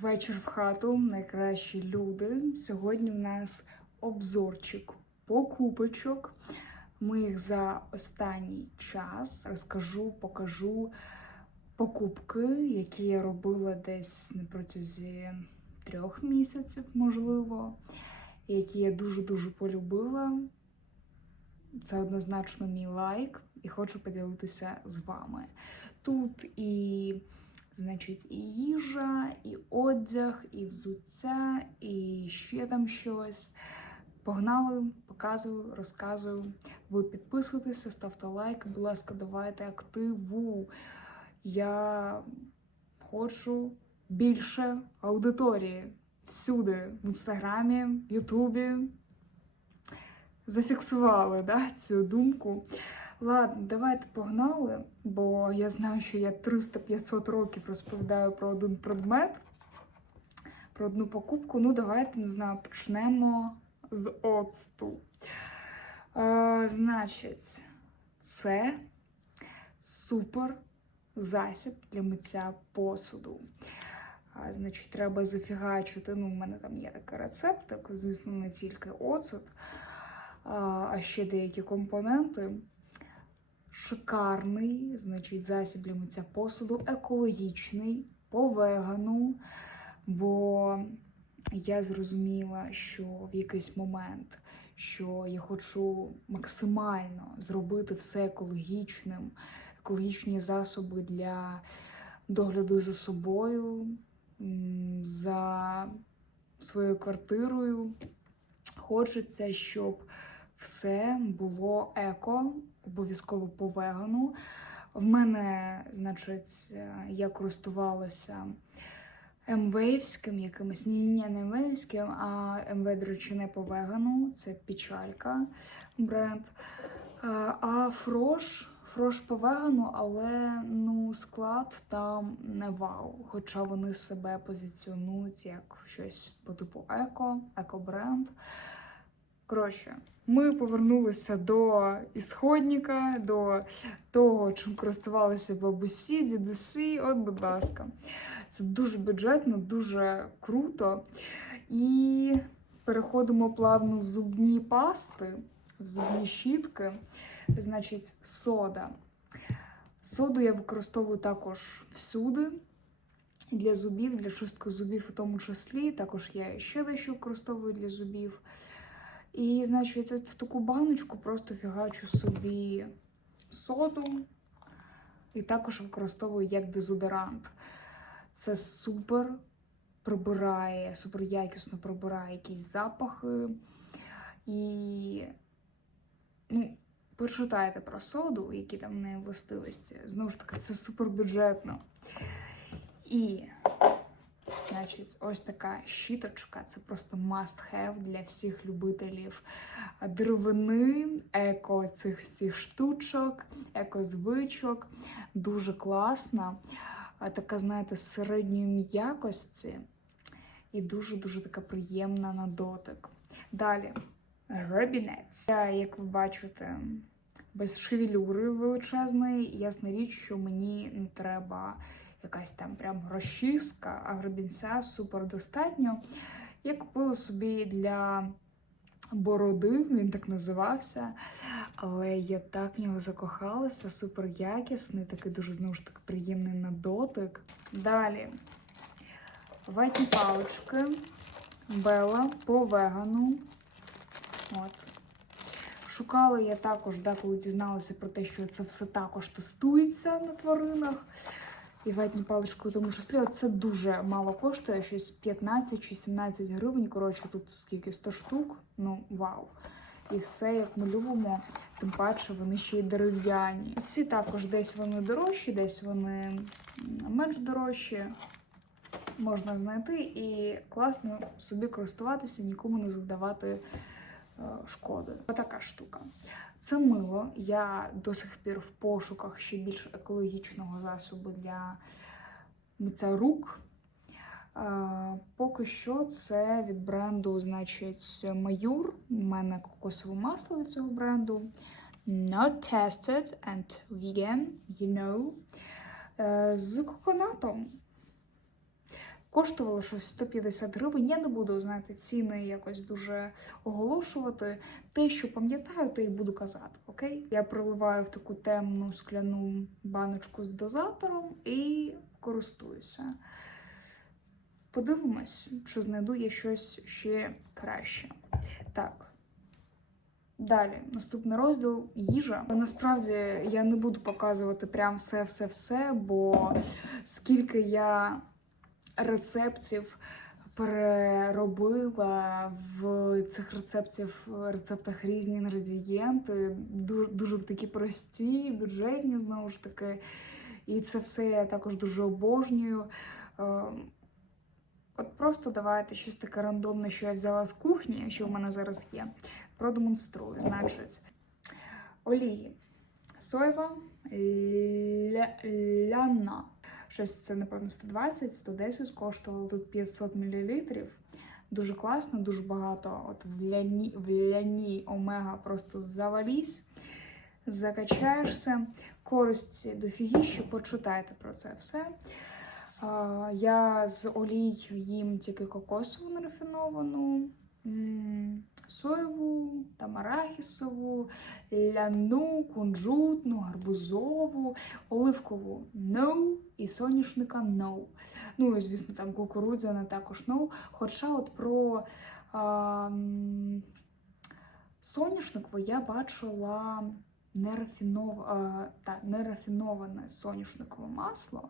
Вечір в хату, найкращі люди. Сьогодні в нас обзорчик покупочок. Ми їх за останній час розкажу, покажу покупки, які я робила десь на протязі трьох місяців, можливо, які я дуже-дуже полюбила. Це однозначно мій лайк, і хочу поділитися з вами. Тут і Значить, і їжа, і одяг, і взуття, і ще там щось. Погнали, показую, розказую. Ви підписуйтеся, ставте лайк, будь ласка, давайте активу. Я хочу більше аудиторії всюди, в інстаграмі, в Ютубі. Зафіксували да, цю думку. Ладно, давайте погнали, бо я знаю, що я 300-500 років розповідаю про один предмет, про одну покупку. Ну, давайте, не знаю, почнемо з оцту. Е, значить, це супер засіб для миття посуду. А, значить, треба зафігачити. Ну, у мене там є такий рецептик, звісно, не тільки оцет, а, а ще деякі компоненти шикарний, значить, засіб для миття посуду, екологічний, по вегану. Бо я зрозуміла, що в якийсь момент, що я хочу максимально зробити все екологічним, екологічні засоби для догляду за собою, за своєю квартирою. Хочеться, щоб все було еко, обов'язково по вегану. В мене, значить, я користувалася емвейвським якимось, ні, ні, не емвейвським, а МВ, до речі, не по вегану, це печалька бренд. А, А Фрош, Фрош по вегану, але ну, склад там не вау. Хоча вони себе позиціонують як щось по типу еко, еко-бренд. Коротше, ми повернулися до ісходника, до того, чим користувалися бабусі, дідусі. От, будь ласка, це дуже бюджетно, дуже круто. І переходимо плавно в зубні пасти, в зубні щітки. Значить, сода. Соду я використовую також всюди. Для зубів, для чистки зубів у тому числі. Також я ще дещо використовую для зубів. І, значить, в таку баночку просто фігачу собі соду і також використовую як дезодорант. Це супер прибирає, супер якісно прибирає якісь запахи. І ну, почитайте про соду, які там в неї властивості. Знову ж таки, це супер бюджетно. І Значить, ось така щіточка. Це просто must have для всіх любителів деревини, еко цих всіх штучок, еко-звичок. Дуже класна. Така, знаєте, середньої м'якості і дуже-дуже така приємна на дотик. Далі, робінець. Я, як ви бачите, без шевелюри величезної, ясна річ, що мені не треба якась там прям розчіска, а гребінця супер достатньо. Я купила собі для бороди, він так називався. Але я так в нього закохалася, супер якісний, такий дуже знову ж таки приємний на дотик. Далі ватні палички, Бела по вегану. От. Шукала я також, да, коли дізналася про те, що це все також тестується на тваринах. І ватні палички у тому числі. Це дуже мало коштує, щось 15 чи 17 гривень. Коротше, тут скільки 100 штук. Ну, вау. І все, як ми любимо, тим паче вони ще й дерев'яні. Ці також десь вони дорожчі, десь вони менш дорожчі. Можна знайти і класно собі користуватися, нікому не завдавати шкоди. Отака штука. Це мило. Я до сих пір в пошуках ще більш екологічного засобу для миття рук. Е, Поки що це від бренду, значить, Маюр. У мене кокосове масло від цього бренду. Not tested and vegan, you know. Е, З коконатом. Коштувало щось 150 гривень. Я не буду знаєте, ціни якось дуже оголошувати. Те, що пам'ятаю, те й буду казати. Окей? Я проливаю в таку темну скляну баночку з дозатором і користуюся. Подивимось, чи знайду я щось ще краще. Так. Далі, наступний розділ їжа. Насправді я не буду показувати прям все-все-все, бо скільки я рецептів переробила в цих рецептів, рецептах різні інгредієнти, дуже, дуже такі прості, бюджетні знову ж таки. І це все я також дуже обожнюю. Е, От просто давайте щось таке рандомне, що я взяла з кухні, що в мене зараз є. Продемонструю. Значить, олії. Соєва ля, ляна. Щось це, напевно, 120, 110 коштувало тут 500 мл. Дуже класно, дуже багато. От в ляні, омега просто завалісь, закачаєшся. Користі дофігіще, почитайте про це все. Я з олій їм тільки кокосову нерафіновану, соєву, там арахісову, ляну, кунжутну, гарбузову, оливкову no і соняшника no. Ну і звісно, там кукурудзяна також no. Хоча от про а, соняшникову я бачила нерафінов... а, та, нерафіноване соняшникове масло.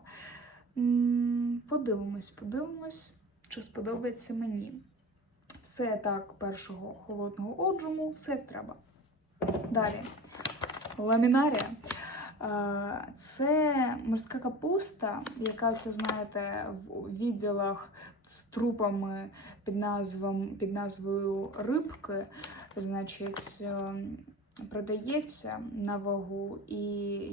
Подивимось, подивимось, чи сподобається мені. Все так, першого холодного отжиму, все треба. Далі. Ламінарія. Е, Це морська капуста, яка це, знаєте, в відділах з трупами під назвом, під назвою рибки, значить, е, продається на вагу, і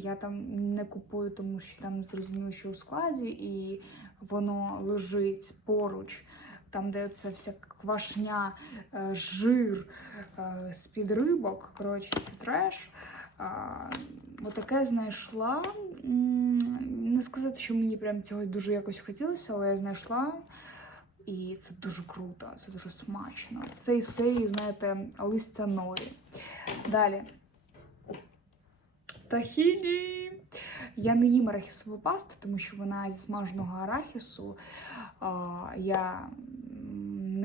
я там не купую, тому що там зрозуміло, що у складі, і воно лежить поруч, там, де це вся квашня, е, жир е, з-під рибок. Коротше, це треш. Отаке знайшла. Не сказати, що мені прям цього дуже якось хотілося, але я знайшла. І це дуже круто, це дуже смачно. Це із серії, знаєте, листяної. Далі. Тахіні. Я не їм арахісову пасту, тому що вона зі смаженого арахісу. Я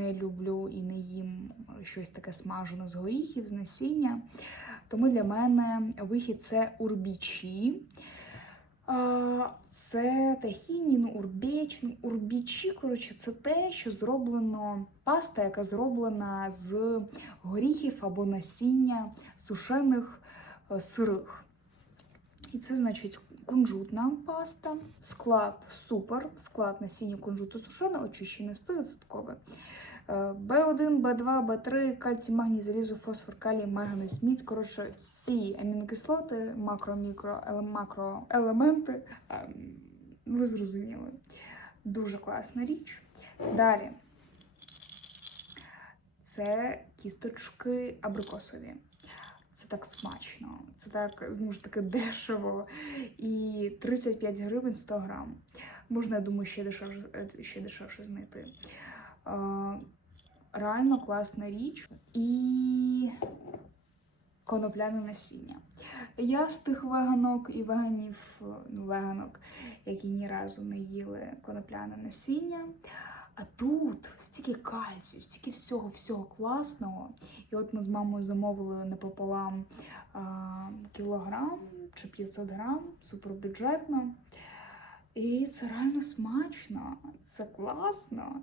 не люблю і не їм щось таке смажене з горіхів, з насіння. Тому для мене вихід це урбічі. Це тахіні, ну, урбеч, ну, урбічі, коротше, це те, що зроблено, паста, яка зроблена з горіхів або насіння сушених е, сирих. І це, значить, кунжутна паста, склад супер, склад насіння кунжуту сушене, очищене 100%. Е, Б1, Б2, Б3, кальцій, магній, залізо, фосфор, калій, манганець, мідь. Коротше, всі амінокислоти, макро, мікро, еле- макроелементи. ем, Ви зрозуміли. Дуже класна річ. Далі. Це кісточки абрикосові. Це так смачно, це так знову ж таки дешево. І 35 гривень 100 грам. Можна, я думаю, ще дешевше, е, ще дешевше знайти. Реально класна річ. І конопляне насіння. Я з тих веганок і веганів, ну, веганок, які ні разу не їли конопляне насіння. А тут стільки кальцію, стільки всього всього класного. І от ми з мамою замовили напополам а, кілограм чи 500 грам, супербюджетно. І це реально смачно, це класно.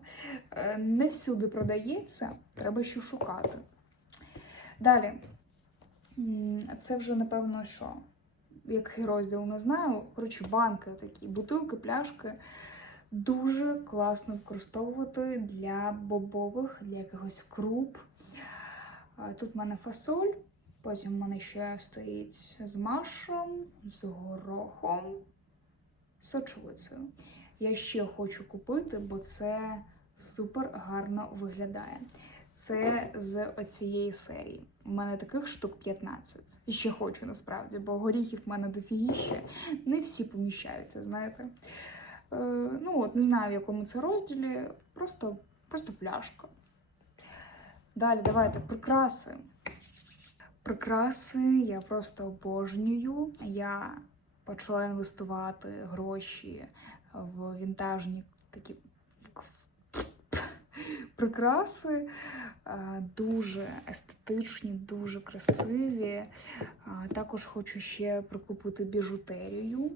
Е, Не всюди продається, треба ще шукати. Далі. Це вже, напевно, що? Який розділ не знаю. Коротше, банки такі, бутилки, пляшки. Дуже класно використовувати для бобових, для якихось круп. Тут в мене фасоль, потім в мене ще стоїть з машем, з горохом, сочовицею. Я ще хочу купити, бо це супер гарно виглядає. Це з оцієї серії. У мене таких штук 15. І ще хочу насправді, бо горіхів в мене дофігіще. Не всі поміщаються, знаєте. Е, ну от, не знаю, в якому це розділі, просто, просто пляшка. Далі, давайте прикраси. Прикраси я просто обожнюю. Я почала інвестувати гроші в вінтажні такі прикраси. Е, Дуже естетичні, дуже красиві. Також хочу ще прикупити біжутерію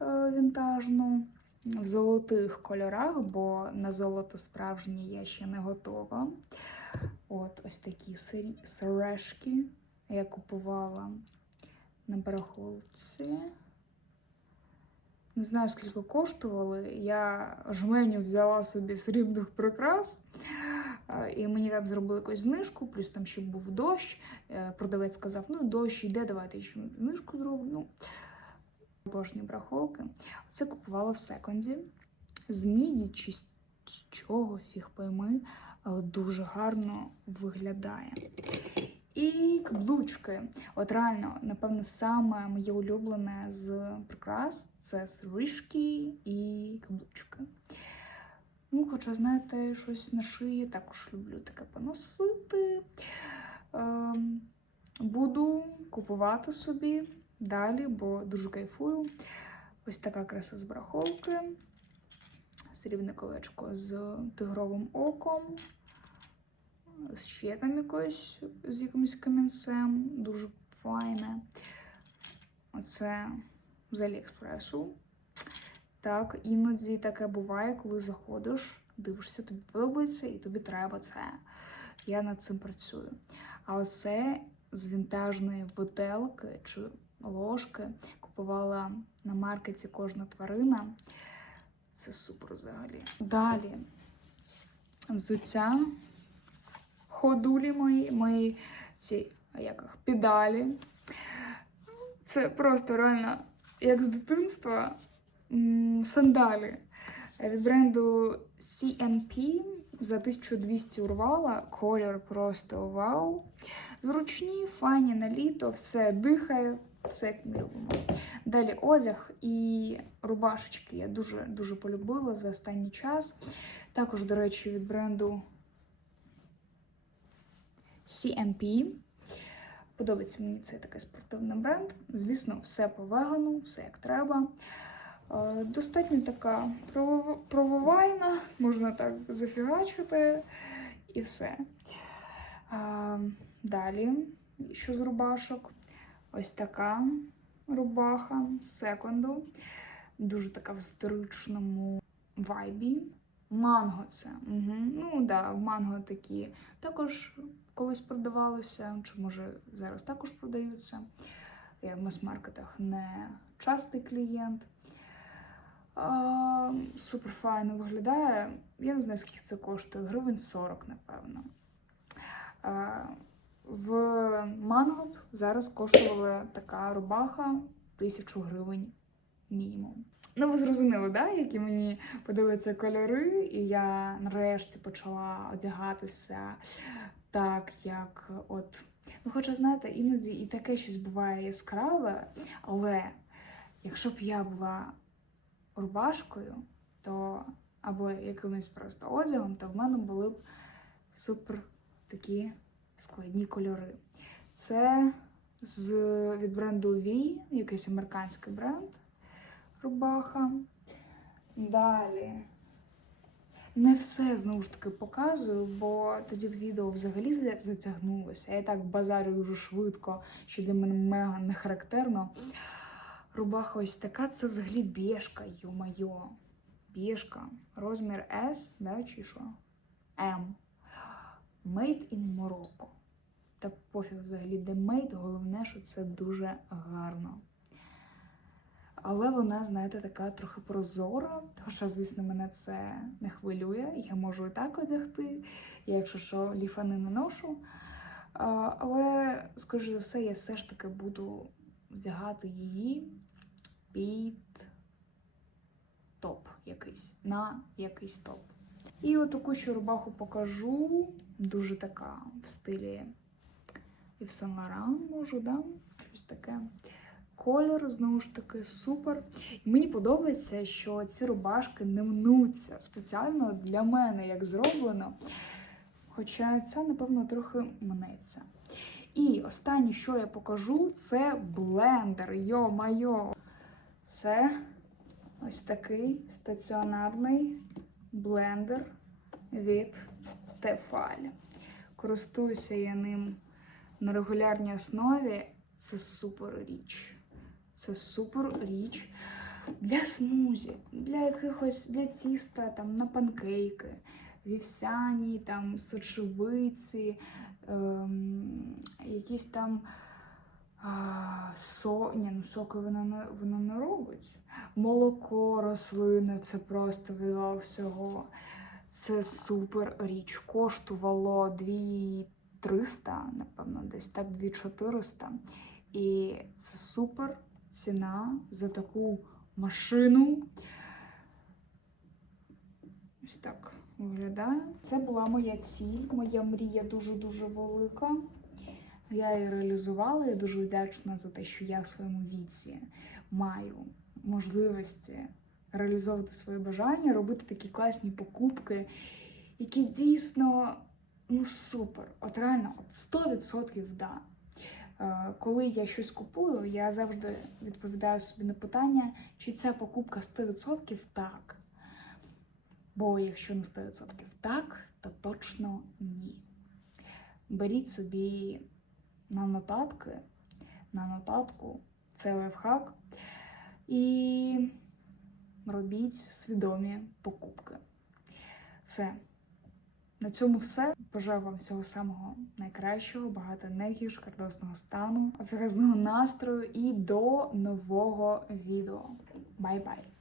е, вінтажну в золотих кольорах, бо на золото справжнє я ще не готова. От ось такі сережки я купувала на барахолці. Не знаю, скільки коштували. Я жменю взяла собі срібних прикрас, е, і мені там зробили якусь знижку, плюс там ще був дощ. Е, Продавець сказав: ну, дощ йде, давайте ще знижку зроблю. Ну, обожні барахолки. Це купувала в секонді. З міді чи з чого, фіг пойми, але дуже гарно виглядає. І каблучки. От реально, напевно, саме моє улюблене з прикрас це стрижки і каблучки. Ну, хоча, знаєте, щось на шиї також люблю таке поносити. Ем, буду купувати собі далі, бо дуже кайфую. Ось така краса з барахолки. Срібне колечко з тигровим оком. Ще там якось з якимось камінцем. Дуже файне. Оце з Аліекспресу. Так, іноді таке буває, коли заходиш, дивишся, тобі подобається і тобі треба це. Я над цим працюю. А оце з вінтажної виделки чи ложки купувала на маркеті кожна тварина. Це супер взагалі. Далі взуття, ходулі мої, мої ці як педалі. Це просто реально, як з дитинства, сандалі від бренду CNP за 1200 урвала. Колір просто вау. Зручні, файні на літо, все дихає, все як ми любимо. Далі одяг і рубашечки я дуже дуже полюбила за останній час. Також, до речі, від бренду CMP. Подобається мені цей такий спортивний бренд. Звісно, все по вегану, все як треба. Е, Достатньо така право- правовайна, можна так зафігачити і все. Далі, що з рубашок? Ось така рубаха з секунду. Дуже така в стричному вайбі. Манго це. Угу. Ну, да, манго такі також колись продавалися, чи може зараз також продаються. Я в мас-маркетах не частий клієнт. Супер файно виглядає. Я не знаю, скільки це коштує. Гривень 40, напевно. А, в Мангоп зараз коштувала така рубаха тисячу гривень мінімум. Ну, ви зрозуміли, да, які мені подобаються кольори, і я нарешті почала одягатися так, як от. Ну, хоча, знаєте, іноді і таке щось буває яскраве, але якщо б я була рубашкою, то або якимось просто одягом, то в мене були б супер такі складні кольори. Це з від бренду V, якийсь американський бренд рубаха. Далі. Не все знову ж таки показую, бо тоді б відео взагалі затягнулося. Я так базарю дуже швидко, що для мене мега не характерно. Рубаха ось така, це взагалі бєшка, йо-майо. Бєшка. Розмір S, да, чи що? M. Made in Morocco. Та пофіг взагалі, де made, головне, що це дуже гарно. Але вона, знаєте, така трохи прозора. Хоча, звісно, мене це не хвилює. Я можу і так одягти. Я, якщо що, ліфани не ношу. Але, скоріш за все, я все ж таки буду вдягати її під топ якийсь, на якийсь топ. І от таку ще рубаху покажу. Дуже така в стилі і в Сен Лоран можу, да? Щось таке. Колір, знову ж таки, супер. І мені подобається, що ці рубашки не мнуться спеціально для мене, як зроблено. Хоча ця, напевно, трохи мнеться. І останнє, що я покажу, це блендер. Йо-майо! Це ось такий стаціонарний блендер від Tefal. Користуюся я ним на регулярній основі. Це супер річ. Це супер річ для смузі, для якихось для тіста, там на панкейки, вівсяні, там сочевиці, ем, якісь там а, со... Ні, ну соки вона не, вона не робить. Молоко рослини, це просто відвал всього. Це супер річ. Коштувало 2300, напевно, десь так, 2400. І це супер ціна за таку машину. Ось так виглядає. Це була моя ціль, моя мрія дуже-дуже велика. Я її реалізувала і дуже вдячна за те, що я в своєму віці маю можливості реалізовувати свої бажання, робити такі класні покупки, які дійсно ну супер. От реально, от 100% да. Е, Коли я щось купую, я завжди відповідаю собі на питання, чи ця покупка 100% так. Бо якщо не 100% так, то точно ні. Беріть собі на нотатки, на нотатку цей лайфхак і робіть свідомі покупки. Все. На цьому все. Бажаю вам всього самого найкращого, багато енергії, шкардосного стану, офігезного настрою і до нового відео. Бай-бай!